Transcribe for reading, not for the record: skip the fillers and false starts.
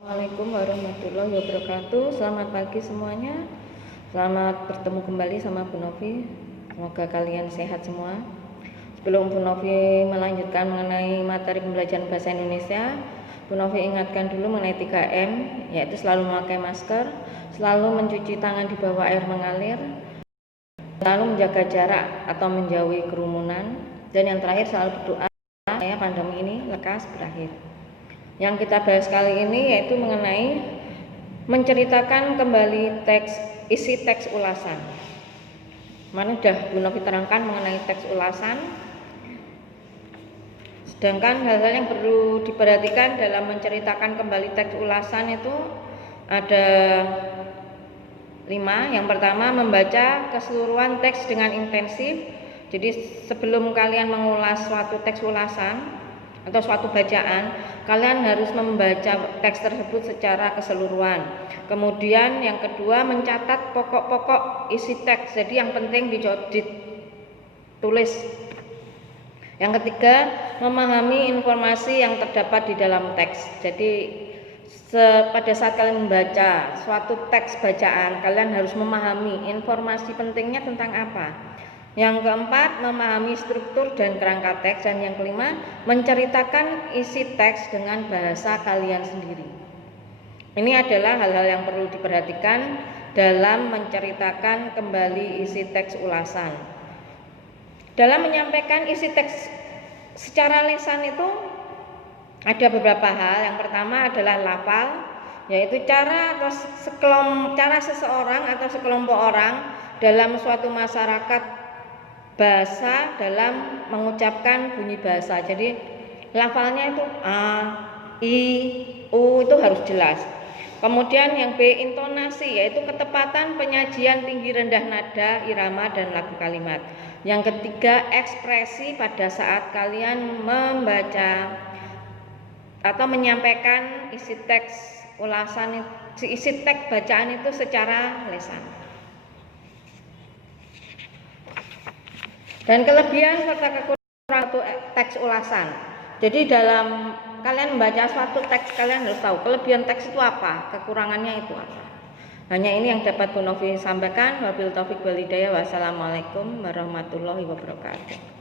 Assalamualaikum warahmatullahi wabarakatuh. Selamat pagi semuanya. Selamat bertemu kembali sama Bu Novi. Semoga kalian sehat semua. Sebelum Bu Novi melanjutkan mengenai materi pembelajaran bahasa Indonesia, Bu Novi ingatkan dulu mengenai 3M, yaitu selalu memakai masker, selalu mencuci tangan di bawah air mengalir, selalu menjaga jarak atau menjauhi kerumunan, dan yang terakhir selalu berdoa supaya pandemi ini lekas berakhir. Yang kita bahas kali ini yaitu mengenai menceritakan kembali isi teks ulasan. Mana sudah Bu Novi terangkan mengenai teks ulasan. Sedangkan hal-hal yang perlu diperhatikan dalam menceritakan kembali teks ulasan itu ada 5. Yang pertama, membaca keseluruhan teks dengan intensif. Jadi sebelum kalian mengulas suatu teks ulasan atau suatu bacaan, kalian harus membaca teks tersebut secara keseluruhan. Kemudian yang kedua, mencatat pokok-pokok isi teks. Jadi yang penting ditulis. Yang ketiga, memahami informasi yang terdapat di dalam teks. Jadi pada saat kalian membaca suatu teks bacaan, kalian harus memahami informasi pentingnya tentang apa. Yang keempat, memahami struktur dan kerangka teks. Dan yang kelima, menceritakan isi teks dengan bahasa kalian sendiri. Ini adalah hal-hal yang perlu diperhatikan dalam menceritakan kembali isi teks ulasan. Dalam menyampaikan isi teks secara lisan itu ada beberapa hal. Yang pertama adalah lafal, yaitu cara seseorang atau sekelompok orang dalam suatu masyarakat bahasa dalam mengucapkan bunyi bahasa. Jadi lafalnya itu a, i, u itu harus jelas. Kemudian yang B, intonasi, yaitu ketepatan penyajian tinggi rendah nada, irama dan lagu kalimat. Yang ketiga, ekspresi pada saat kalian membaca atau menyampaikan isi teks ulasan, isi teks bacaan itu secara lisan. Dan kelebihan serta kekurangan teks ulasan. Jadi dalam kalian membaca suatu teks, kalian harus tahu kelebihan teks itu apa, kekurangannya itu apa. Hanya ini yang dapat Bu Novi sampaikan. Wabillahi taufiq wal hidayah. Wassalamualaikum warahmatullahi wabarakatuh.